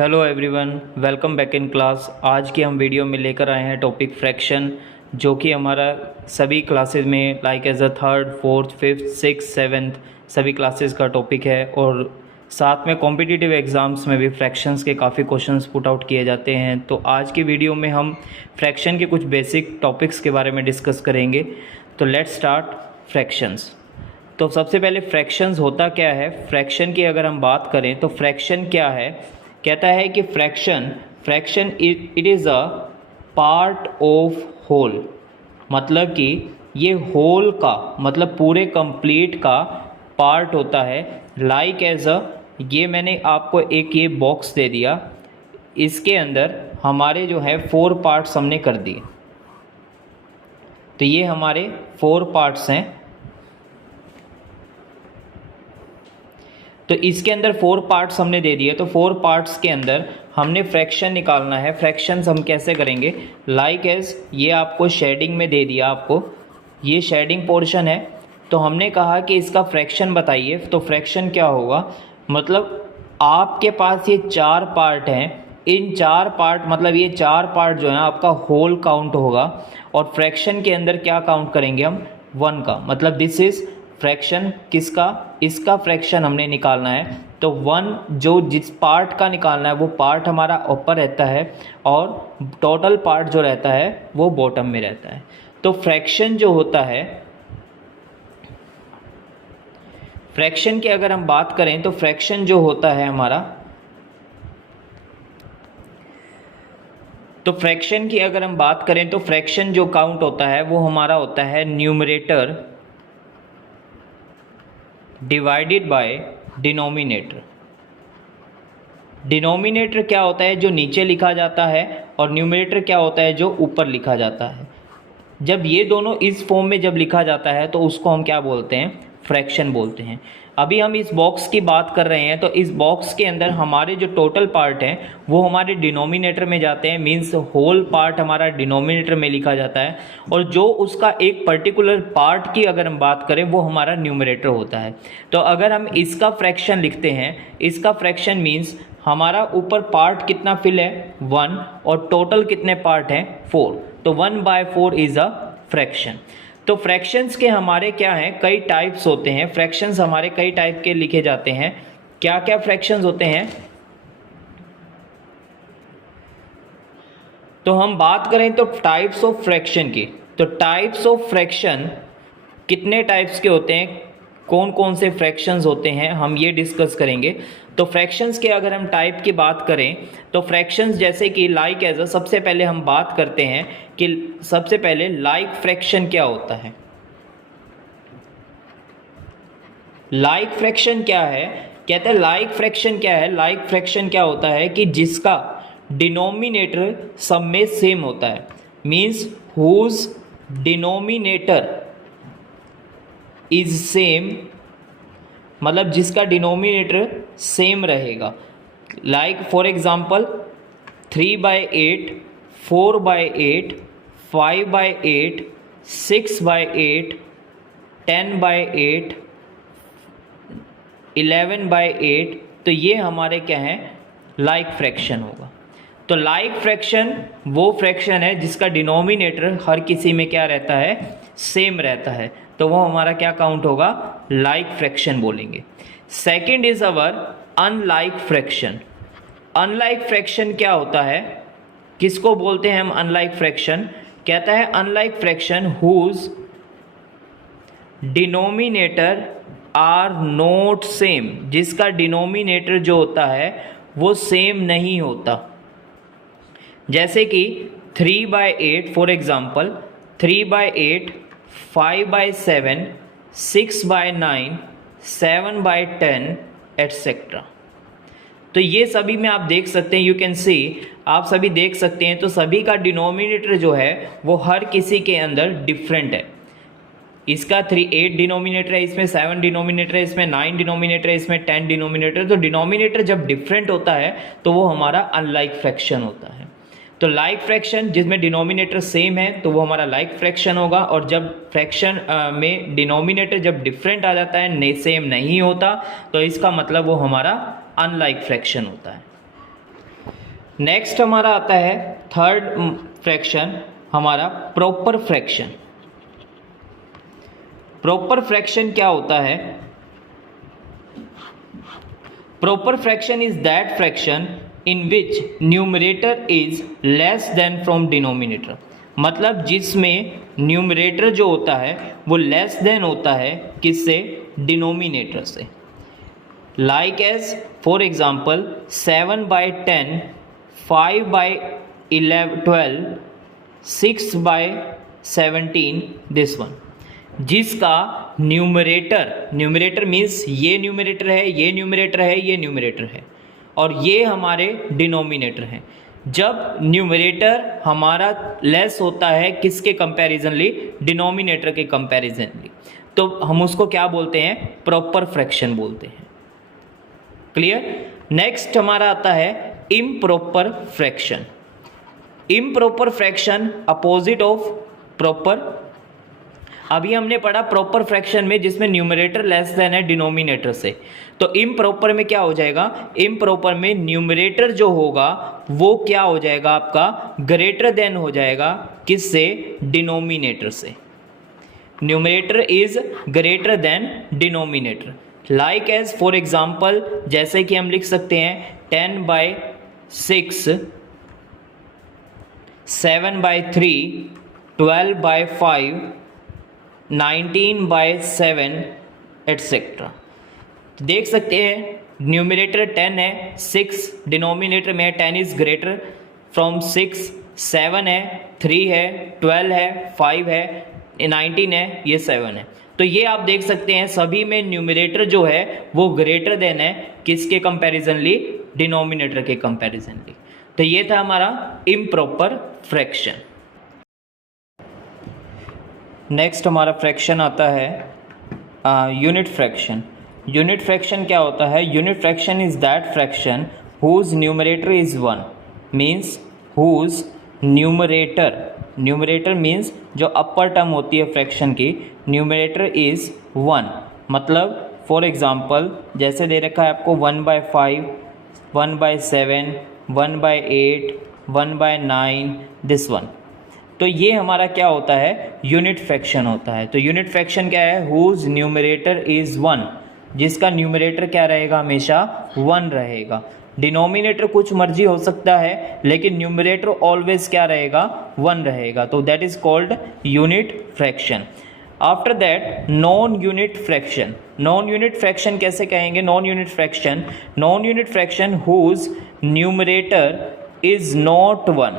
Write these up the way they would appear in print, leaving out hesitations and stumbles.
Hello everyone, welcome back in class. आज की हम वीडियो में लेकर आए हैं टॉपिक फ्रैक्शन, जो कि हमारा सभी क्लासेस में like as a third, fourth, fifth, six, seventh सभी क्लासेस का टॉपिक है। और साथ में कॉम्पिटिटिव एग्ज़ाम्स में भी फ्रैक्शंस के काफ़ी क्वेश्चंस पुट आउट किए जाते हैं। तो आज की वीडियो में हम फ्रैक्शन के कुछ बेसिक टॉपिक्स के बारे में डिस्कस करेंगे। तो लेट्स स्टार्ट फ्रैक्शंस। तो सबसे पहले फ्रैक्शंस होता क्या है। फ्रैक्शन की अगर हम बात करें तो फ्रैक्शन क्या है, कहता है कि fraction it is a part of whole, मतलब कि ये होल का मतलब पूरे कंप्लीट का पार्ट होता है। लाइक एज अ, ये मैंने आपको एक ये बॉक्स दे दिया, इसके अंदर हमारे जो है 4 पार्ट्स हमने कर दिए। तो ये हमारे 4 पार्ट्स हैं। तो इसके अंदर 4 पार्ट्स हमने दे दिए। तो 4 पार्ट्स के अंदर हमने फ्रैक्शन निकालना है। फ्रैक्शंस हम कैसे करेंगे, लाइक एज ये आपको शेडिंग में दे दिया, आपको ये शेडिंग पोर्शन है। तो हमने कहा कि इसका फ्रैक्शन बताइए। तो फ्रैक्शन क्या होगा, मतलब आपके पास ये 4 पार्ट हैं, इन 4 पार्ट मतलब ये 4 पार्ट जो है आपका होल काउंट होगा। और फ्रैक्शन के अंदर क्या काउंट करेंगे हम, 1 का, मतलब दिस इज़ फ्रैक्शन किसका, इसका फ्रैक्शन हमने निकालना है। तो 1 जो जिस पार्ट का निकालना है वो पार्ट हमारा ऊपर रहता है और टोटल पार्ट जो रहता है वो बॉटम में रहता है। तो फ्रैक्शन जो होता है, फ्रैक्शन की अगर हम बात करें तो फ्रैक्शन जो होता है हमारा, तो फ्रैक्शन की अगर हम बात करें तो फ्रैक्शन जो काउंट होता है वो हमारा होता है numerator divided by denominator. Denominator क्या होता है, जो नीचे लिखा जाता है, और न्यूमरेटर क्या होता है, जो ऊपर लिखा जाता है। जब ये दोनों इस फॉर्म में जब लिखा जाता है तो उसको हम क्या बोलते हैं, फ्रैक्शन बोलते हैं। अभी हम इस बॉक्स की बात कर रहे हैं, तो इस बॉक्स के अंदर हमारे जो टोटल पार्ट हैं वो हमारे डिनोमिनेटर में जाते हैं, मींस होल पार्ट हमारा डिनोमिनेटर में लिखा जाता है। और जो उसका एक पर्टिकुलर पार्ट की अगर हम बात करें वो हमारा न्यूमरेटर होता है। तो अगर हम इसका फ्रैक्शन लिखते हैं, इसका फ्रैक्शन मीन्स हमारा ऊपर पार्ट कितना फिल है, 1, और टोटल कितने पार्ट हैं, 4। तो 1/4 इज़ अ फ्रैक्शन। तो फ्रैक्शंस के हमारे क्या हैं, कई टाइप्स होते हैं। फ्रैक्शंस हमारे कई टाइप के लिखे जाते हैं। क्या क्या फ्रैक्शंस होते हैं, तो हम बात करें तो टाइप्स ऑफ फ्रैक्शन की। तो टाइप्स ऑफ फ्रैक्शन कितने टाइप्स के होते हैं, कौन कौन से फ्रैक्शंस होते हैं, हम ये डिस्कस करेंगे। तो फ्रैक्शंस के अगर हम टाइप की बात करें तो फ्रैक्शंस जैसे कि लाइक एज अ, सबसे पहले हम बात करते हैं कि सबसे पहले लाइक फ्रैक्शन क्या होता है। लाइक फ्रैक्शन क्या है, कहते हैं लाइक फ्रैक्शन क्या है। लाइक फ्रैक्शन क्या होता है कि जिसका डिनोमिनेटर सब में सेम होता है, means whose denominator is same, मतलब जिसका डिनोमिनेटर सेम रहेगा। Like for example 3/8, 4/8, 5/8, 6/8, 10/8, 11/8। तो ये हमारे क्या हैं, लाइक फ्रैक्शन होगा। तो लाइक फ्रैक्शन वो फ्रैक्शन है जिसका डिनोमिनेटर हर किसी में क्या रहता है, सेम रहता है। तो वो हमारा क्या काउंट होगा, लाइक फ्रैक्शन बोलेंगे। Second is our unlike fraction. Unlike fraction क्या होता है, किसको बोलते हैं हम अनलाइक फ्रैक्शन, कहता है unlike fraction whose denominator are not same, जिसका डिनोमिनेटर जो होता है वो सेम नहीं होता। जैसे कि 3/8 फॉर एग्जांपल, 3/8, 5/7, 6/9, 7/10 एट्सेट्रा। तो ये सभी में आप देख सकते हैं, यू कैन सी, आप सभी देख सकते हैं। तो सभी का डिनोमिनेटर जो है वो हर किसी के अंदर डिफरेंट है। इसका 8 डिनोमिनेटर है, इसमें 7 डिनोमिनेटर है, इसमें 9 डिनोमिनेटर है, इसमें 10 डिनोमिनेटर। तो डिनोमिनेटर जब डिफरेंट होता है तो वो हमारा अनलाइक फ्रैक्शन होता है। तो लाइक फ्रैक्शन जिसमें डिनोमिनेटर सेम है तो वो हमारा लाइक फ्रैक्शन होगा। और जब फ्रैक्शन में डिनोमिनेटर जब डिफरेंट आ जाता है, सेम नहीं होता, तो इसका मतलब वो हमारा अनलाइक फ्रैक्शन होता है। नेक्स्ट हमारा आता है थर्ड फ्रैक्शन, हमारा प्रॉपर फ्रैक्शन। प्रॉपर फ्रैक्शन क्या होता है? Proper fraction is that fraction in which numerator is less than from denominator. मतलब जिसमें न्यूमरेटर जो होता है वो लेस देन होता है किससे? डिनोमिनेटर से। Like as for example 7/10, 5/12, 6/17, this one, जिसका न्यूमरेटर मीन्स ये न्यूमरेटर है, ये न्यूमरेटर है, ये न्यूमरेटर है, और ये हमारे डिनोमिनेटर हैं। जब न्यूमरेटर हमारा लेस होता है किसके कंपैरिजनली? डिनोमिनेटर के कंपैरिजनली, तो हम उसको क्या बोलते हैं? प्रॉपर फ्रैक्शन बोलते हैं। क्लियर? नेक्स्ट हमारा आता है improper fraction. Improper fraction opposite of proper. अभी हमने पढ़ा प्रॉपर फ्रैक्शन में जिसमें न्यूमरेटर लेस देन है डिनोमिनेटर से, तो इम्प्रॉपर में क्या हो जाएगा? इम्प्रॉपर में न्यूमरेटर जो होगा वो क्या हो जाएगा? आपका ग्रेटर देन हो जाएगा किससे? डिनोमिनेटर से। Numerator is greater than denominator. Like as for example, जैसे कि हम लिख सकते हैं 10/6, 7/3, 12/5, 19/7 एट्सेट्रा। देख सकते हैं न्यूमरेटर 10 है, 6 डिनोमिनेटर में है, 10 इज ग्रेटर फ्रॉम 6, 7 है, 3 है, 12 है, 5 है, 19 है, ये 7 है। तो ये आप देख सकते हैं सभी में न्यूमरेटर जो है वो ग्रेटर देन है किसके कंपैरिजनली? डिनोमिनेटर के कंपैरिजनली। तो ये था हमारा इम्प्रॉपर फ्रैक्शन। नेक्स्ट हमारा फ्रैक्शन आता है यूनिट फ्रैक्शन। यूनिट फ्रैक्शन क्या होता है? Unit fraction is that fraction whose numerator is 1, means whose numerator means जो अपर टर्म होती है फ्रैक्शन की, न्यूमरेटर इज 1। मतलब फॉर एग्जांपल जैसे दे रखा है आपको 1/5, 1/7, 1/8, 1/9, दिस वन। तो ये हमारा क्या होता है? यूनिट फ्रैक्शन होता है। तो यूनिट फ्रैक्शन क्या है? हुज न्यूमरेटर इज 1, जिसका न्यूमरेटर क्या रहेगा? हमेशा 1 रहेगा। डिनोमिनेटर कुछ मर्जी हो सकता है लेकिन न्यूमरेटर ऑलवेज क्या रहेगा? 1 रहेगा। तो that is called unit fraction. After that non unit fraction. Non unit fraction कैसे कहेंगे? Non unit fraction whose numerator is not 1,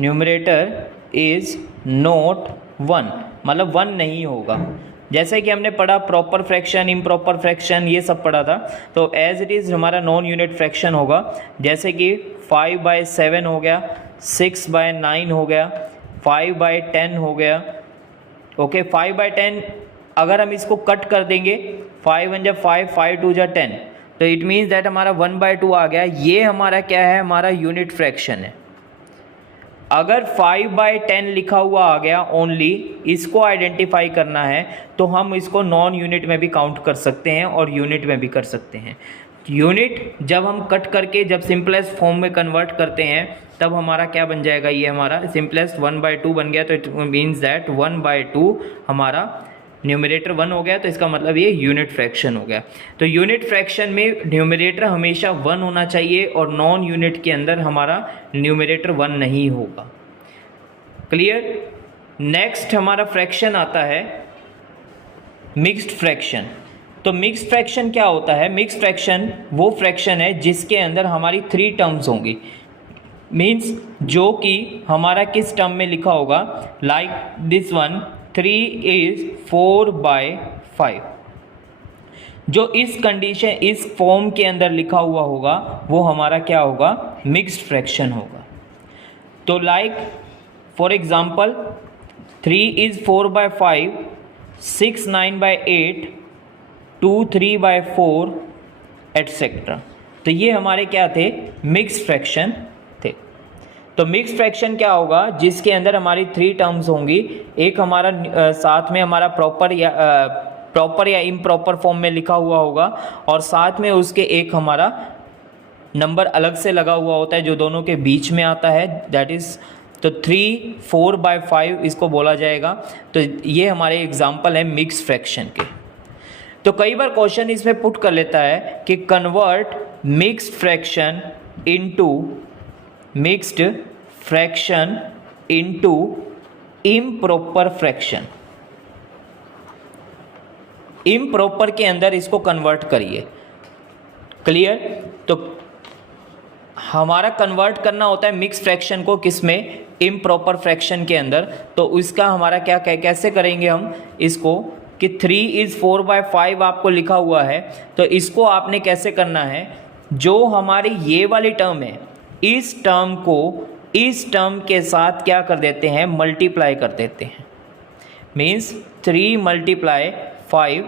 numerator is not 1, मतलब 1 नहीं होगा। जैसे कि हमने पढ़ा प्रॉपर फ्रैक्शन, इम्प्रॉपर फ्रैक्शन, ये सब पढ़ा था। तो एज इट इज़ हमारा नॉन यूनिट फ्रैक्शन होगा, जैसे कि 5/7 हो गया, 6/9 हो गया, 5/10 हो गया। ओके, 5/10 अगर हम इसको कट कर देंगे, 5 × 5, 5 × 10, तो इट मीन्स दैट हमारा 1/2 आ गया। ये हमारा क्या है? हमारा यूनिट फ्रैक्शन है। अगर 5/10 लिखा हुआ आ गया ओनली, इसको आइडेंटिफाई करना है तो हम इसको नॉन यूनिट में भी काउंट कर सकते हैं और यूनिट में भी कर सकते हैं। यूनिट जब हम कट करके जब सिंपलेस्ट फॉर्म में कन्वर्ट करते हैं तब हमारा क्या बन जाएगा? ये हमारा सिंपलेस्ट 1/2 बन गया। तो इट मीन्स दैट 1/2 हमारा न्यूमरेटर 1 हो गया, तो इसका मतलब ये यूनिट फ्रैक्शन हो गया। तो यूनिट फ्रैक्शन में न्यूमरेटर हमेशा 1 होना चाहिए और नॉन यूनिट के अंदर हमारा न्यूमरेटर 1 नहीं होगा। क्लियर? नेक्स्ट हमारा फ्रैक्शन आता है मिक्स्ड फ्रैक्शन। तो मिक्स्ड फ्रैक्शन क्या होता है? मिक्स्ड फ्रैक्शन वो फ्रैक्शन है जिसके अंदर हमारी 3 टर्म्स होंगी, मीन्स जो कि हमारा किस टर्म में लिखा होगा? Like this one, 3 is 4/5। जो इस कंडीशन, इस फॉर्म के अंदर लिखा हुआ होगा वो हमारा क्या होगा? मिक्स्ड फ्रैक्शन होगा। तो like for example 3 is 4/5, 6 9/8, 2 3/4 etcetera. तो ये हमारे क्या थे? मिक्स्ड फ्रैक्शन थे। तो मिक्स्ड फ्रैक्शन क्या होगा? जिसके अंदर हमारी 3 टर्म्स होंगी, एक हमारा साथ में हमारा प्रॉपर या इम्प्रॉपर फॉर्म में लिखा हुआ होगा और साथ में उसके एक हमारा नंबर अलग से लगा हुआ होता है जो दोनों के बीच में आता है, दैट इज़ तो 3 4/5 इसको बोला जाएगा। तो ये हमारे एग्जाम्पल है मिक्स फ्रैक्शन के। तो कई बार क्वेश्चन इसमें पुट कर लेता है कि convert mixed fraction into improper fraction. Improper के अंदर इसको कन्वर्ट करिए। क्लियर? तो हमारा कन्वर्ट करना होता है मिक्स फ्रैक्शन को किस में? इम्प्रॉपर फ्रैक्शन के अंदर। तो इसका हमारा क्या कैसे करेंगे हम इसको कि 3 is 4/5 आपको लिखा हुआ है, तो इसको आपने कैसे करना है, जो हमारी ये वाली टर्म है इस टर्म को इस टर्म के साथ क्या कर देते हैं, मल्टीप्लाई कर देते हैं। मीन्स 3 × 5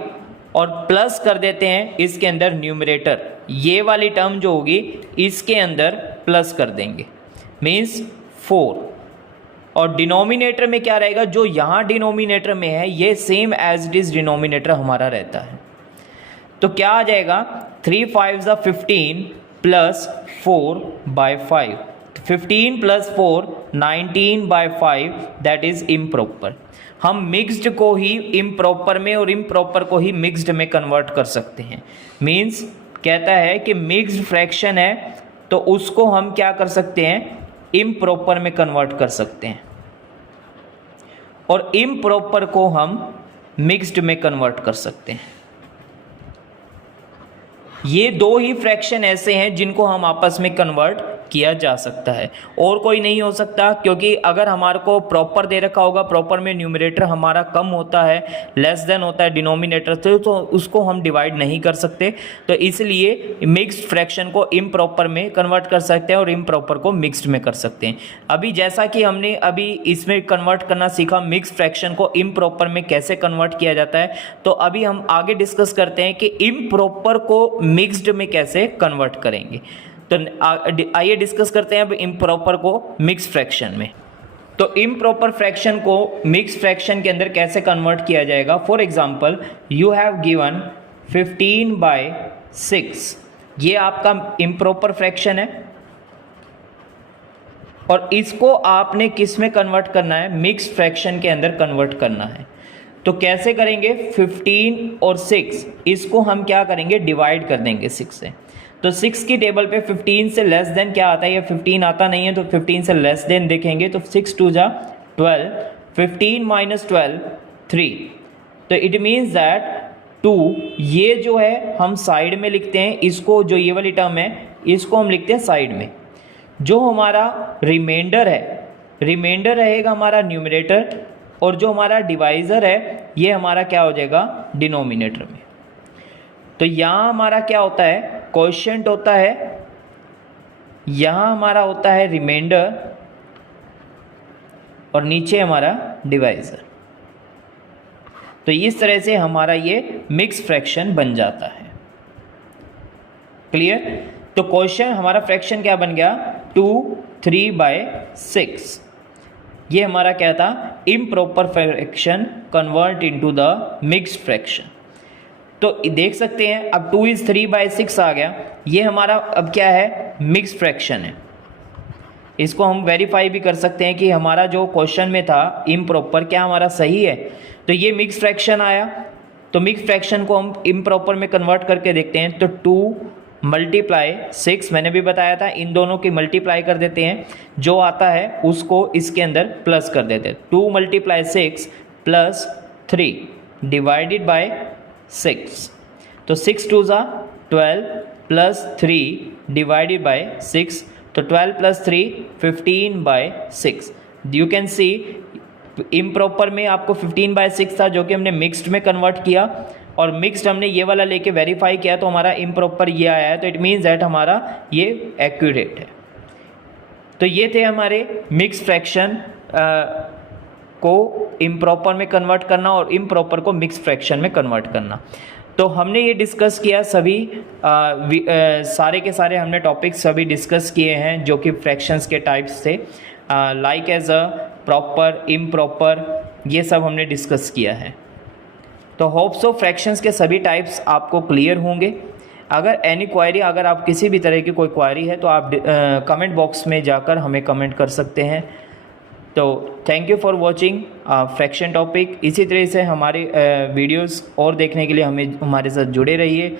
और प्लस कर देते हैं इसके अंदर न्यूमरेटर, ये वाली टर्म जो होगी इसके अंदर प्लस कर देंगे, मीन्स 4। और डिनोमिनेटर में क्या रहेगा, जो यहाँ डिनोमिनेटर में है ये same as it is denominator हमारा रहता है। तो क्या आ जाएगा, 3 5 15 plus 4/5, 15 plus 4 19/5, that is improper. हम मिक्स्ड को ही इम्प्रॉपर में और इम्प्रॉपर को ही मिक्स्ड में कन्वर्ट कर सकते हैं। मीन्स कहता है कि मिक्स्ड फ्रैक्शन है तो उसको हम क्या कर सकते हैं, इम्प्रॉपर में कन्वर्ट कर सकते हैं, और इम्प्रॉपर को हम मिक्स्ड में कन्वर्ट कर सकते हैं। ये दो ही फ्रैक्शन ऐसे हैं जिनको हम आपस में कन्वर्ट किया जा सकता है, और कोई नहीं हो सकता, क्योंकि अगर हमारे को प्रॉपर दे रखा होगा, प्रॉपर में न्यूमरेटर हमारा कम होता है, लेस देन होता है डिनोमिनेटर से, तो उसको हम डिवाइड नहीं कर सकते। तो इसलिए मिक्स्ड फ्रैक्शन को इम्प्रॉपर में कन्वर्ट कर सकते हैं और इम्प्रॉपर को मिक्स्ड में कर सकते हैं। अभी जैसा कि हमने अभी इसमें कन्वर्ट करना सीखा, मिक्स्ड फ्रैक्शन को इम्प्रॉपर में कैसे कन्वर्ट किया जाता है, तो अभी हम आगे डिस्कस करते हैं कि इम्प्रॉपर को मिक्स्ड में कैसे कन्वर्ट करेंगे। तो आइए डिस्कस करते हैं अब इम्प्रॉपर को मिक्स फ्रैक्शन में। तो इम्प्रॉपर फ्रैक्शन को मिक्स फ्रैक्शन के अंदर कैसे कन्वर्ट किया जाएगा। For example you have given 15/6, ये आपका इम्प्रॉपर फ्रैक्शन है और इसको आपने किस में कन्वर्ट करना है, मिक्स फ्रैक्शन के अंदर कन्वर्ट करना है। तो कैसे करेंगे, 15 और 6 इसको हम क्या करेंगे, डिवाइड कर देंगे 6 से। तो 6 की टेबल पे 15 से लेस देन क्या आता है, ये 15 आता नहीं है, तो 15 से लेस देन देखेंगे, तो 6 2 जा 12, 15 - 12 3। तो इट मीन्स दैट 2, ये जो है हम साइड में लिखते हैं इसको, जो ये वाली टर्म है इसको हम लिखते हैं साइड में। जो हमारा रिमाइंडर है, रिमाइंडर रहेगा हमारा न्यूमरेटर, और जो हमारा डिवाइज़र है ये हमारा क्या हो जाएगा, डिनोमिनेटर में। तो यहाँ हमारा क्या होता है, क्वोशिएंट होता है, यहाँ हमारा होता है रिमाइंडर, और नीचे हमारा डिवाइज़र। तो इस तरह से हमारा ये मिक्स फ्रैक्शन बन जाता है। क्लियर? तो क्वेश्चन हमारा फ्रैक्शन क्या बन गया, 2 3/6। ये हमारा क्या था, improper fraction convert into the mixed fraction. तो देख सकते हैं अब 2 is 3/6 आ गया, ये हमारा अब क्या है, मिक्स्ड फ्रैक्शन है। इसको हम वेरीफाई भी कर सकते हैं कि हमारा जो क्वेश्चन में था इम्प्रॉपर, क्या हमारा सही है। तो ये मिक्स्ड फ्रैक्शन आया, तो मिक्स्ड फ्रैक्शन को हम इम्प्रॉपर में कन्वर्ट करके देखते हैं। तो 2 × 6 मैंने भी बताया था, इन दोनों की मल्टीप्लाई कर देते हैं, जो आता है उसको इसके अंदर प्लस कर देते हैं। 2 × 6 + 3 डिवाइडेड बाय 6, तो 6 2 जा 12 + 3 डिवाइडेड बाय 6, तो 12 + 3 15/6। यू कैन सी इम्प्रॉपर में आपको 15/6 था, जो कि हमने मिक्स्ड में कन्वर्ट किया, और मिक्स्ड हमने ये वाला लेके वेरीफाई किया तो हमारा इम्प्रॉपर ये आया है। तो इट मीन्स दैट हमारा ये एक्यूरेट है। तो ये थे हमारे मिक्स फ्रैक्शन को इम्प्रॉपर में कन्वर्ट करना और इम्प्रॉपर को मिक्स फ्रैक्शन में कन्वर्ट करना। तो हमने ये डिस्कस किया सभी सारे के सारे हमने टॉपिक्स सभी डिस्कस किए हैं जो कि फ्रैक्शंस के टाइप्स थे, like as a proper, improper, ये सब हमने डिस्कस किया है। तो होप सो फ्रैक्शंस के सभी टाइप्स आपको क्लियर होंगे। अगर एनी क्वायरी, अगर आप किसी भी तरह की कोई क्वायरी है तो आप कमेंट बॉक्स में जाकर हमें कमेंट कर सकते हैं। तो thank you for watching fraction topic. इसी तरह से हमारे वीडियोस और देखने के लिए हमारे साथ जुड़े रहिए।